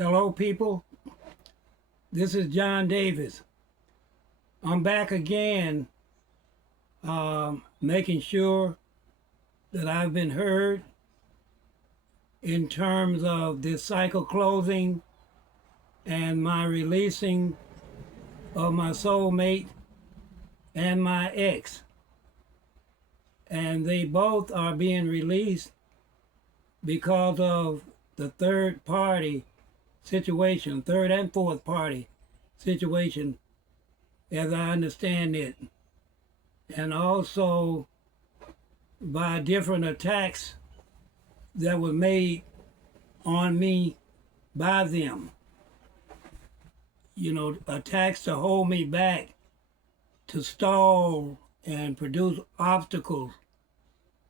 Hello, people. This is John Davis. I'm back again, making sure that I've been heard in terms of this cycle closing and my releasing of my soulmate and my ex. And they both are being released because of the third party situation, third and fourth party situation, as I understand it. And also by different attacks that were made on me by them. Attacks to hold me back, to stall and produce obstacles,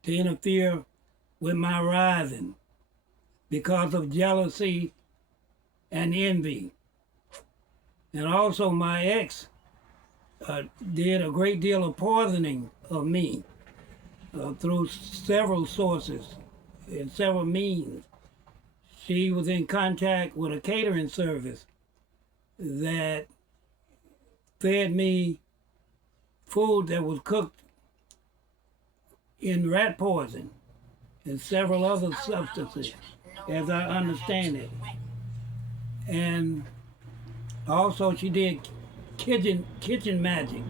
to interfere with my rising because of jealousy and envy. And also my ex did a great deal of poisoning of me through several sources and several means. She was in contact with a catering service that fed me food that was cooked in rat poison and several other substances, as I understand it. And also she did kitchen magic,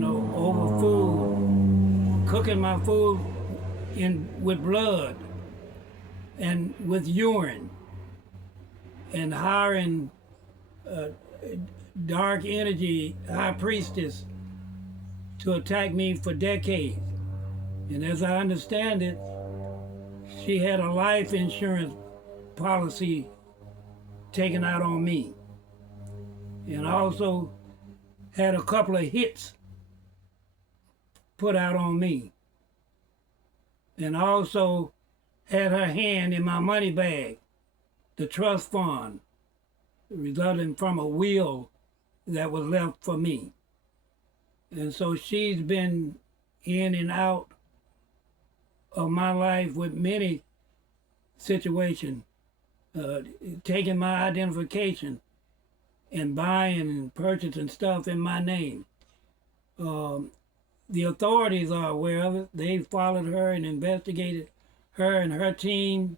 over food, cooking my food with blood and with urine, and hiring dark energy high priestess to attack me for decades. And as I understand it, she had a life insurance policy taken out on me, and also had a couple of hits put out on me, and also had her hand in my money bag, the trust fund, resulting from a will that was left for me. And so she's been in and out of my life with many situations, taking my identification and buying and purchasing stuff in my name. The authorities are aware of it. They followed her and investigated her and her team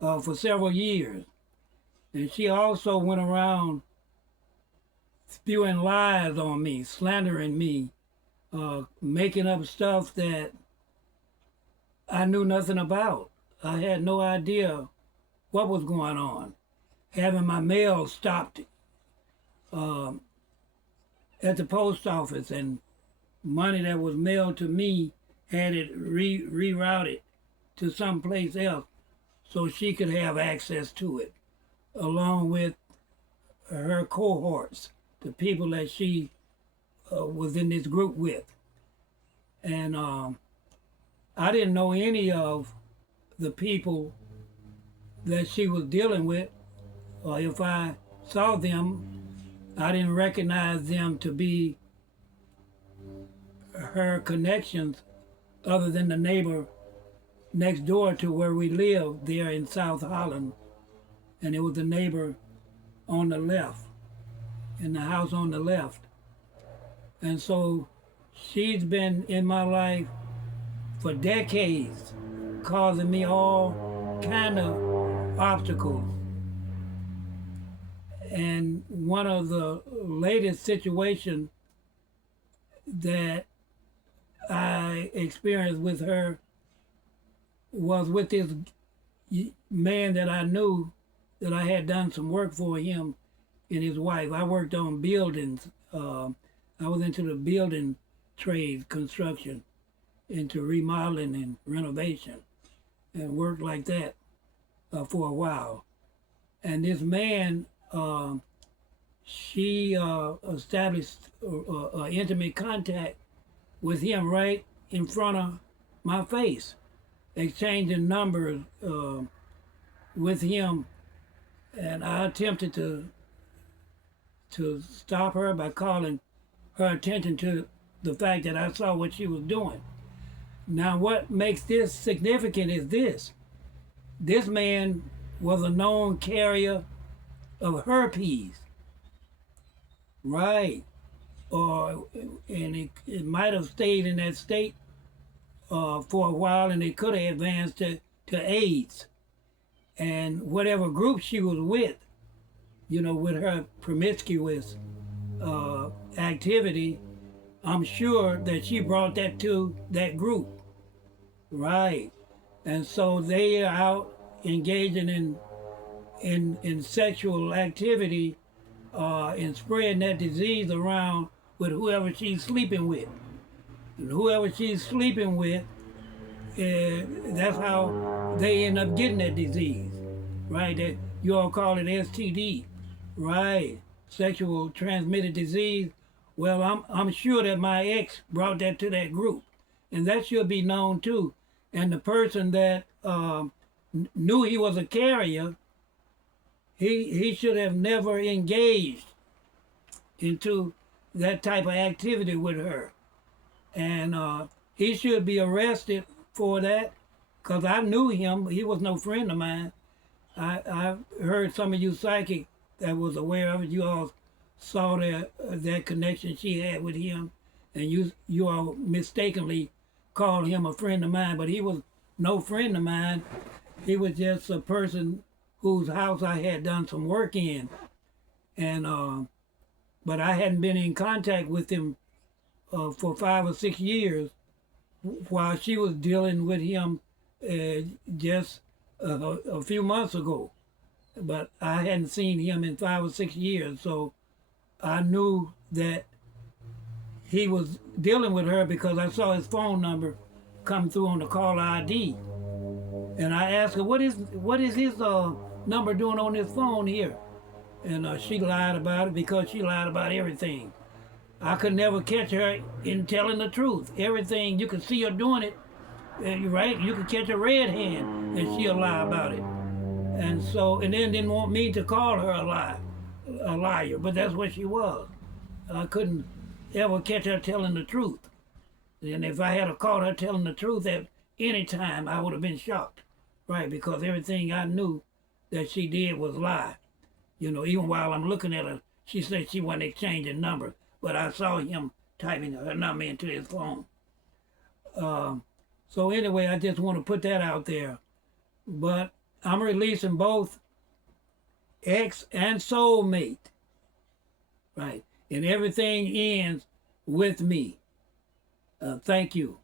for several years. And she also went around spewing lies on me, slandering me, making up stuff that I knew nothing about. I had no idea what was going on. Having my mail stopped at the post office, and money that was mailed to me had it rerouted to someplace else so she could have access to it, along with her cohorts, the people that she was in this group with. And I didn't know any of the people that she was dealing with, or if I saw them, I didn't recognize them to be her connections other than the neighbor next door to where we lived there in South Holland. And it was the neighbor on the left, in the house on the left. And so she's been in my life for decades, causing me all kind of obstacles. And one of the latest situations that I experienced with her was with this man that I knew, that I had done some work for him and his wife. I worked on buildings. I was into the building trade, construction, into remodeling and renovation, and worked like that for a while. And this man, she established intimate contact with him right in front of my face, exchanging numbers with him. And I attempted to stop her by calling her attention to the fact that I saw what she was doing. Now, what makes this significant is this. This man was a known carrier of herpes, right? Or and it might have stayed in that state for a while, and it could have advanced to AIDS. And whatever group she was with, with her promiscuous activity, I'm sure that she brought that to that group, right? And so they are out engaging in sexual activity and spreading that disease around with whoever she's sleeping with. And whoever she's sleeping with, that's how they end up getting that disease, right? That you all call it STD, right? Sexual transmitted disease. Well, I'm sure that my ex brought that to that group, and that should be known too. And the person that knew he was a carrier, he should have never engaged into that type of activity with her, and he should be arrested for that, because I knew him. He was no friend of mine. I heard some of you psychic that was aware of it. You all saw that connection she had with him, and you all mistakenly called him a friend of mine, but he was no friend of mine. He was just a person whose house I had done some work in, and but I hadn't been in contact with him for 5 or 6 years, while she was dealing with him just a few months ago. But I hadn't seen him in 5 or 6 years, so I knew that he was dealing with her because I saw his phone number come through on the call ID. And I asked her, what is his number doing on his phone here? And she lied about it, because she lied about everything. I could never catch her in telling the truth. Everything, you could see her doing it, right? You could catch a red hand and she'll lie about it. And so, and then didn't want me to call her a liar, but that's what she was. I couldn't ever catch her telling the truth. And if I had caught her telling the truth at any time, I would have been shocked, right? Because everything I knew that she did was lie. Even while I'm looking at her, she said she wasn't exchanging numbers, but I saw him typing her number into his phone. So anyway, I just want to put that out there. But I'm releasing both ex and soulmate, right? And everything ends with me. Thank you.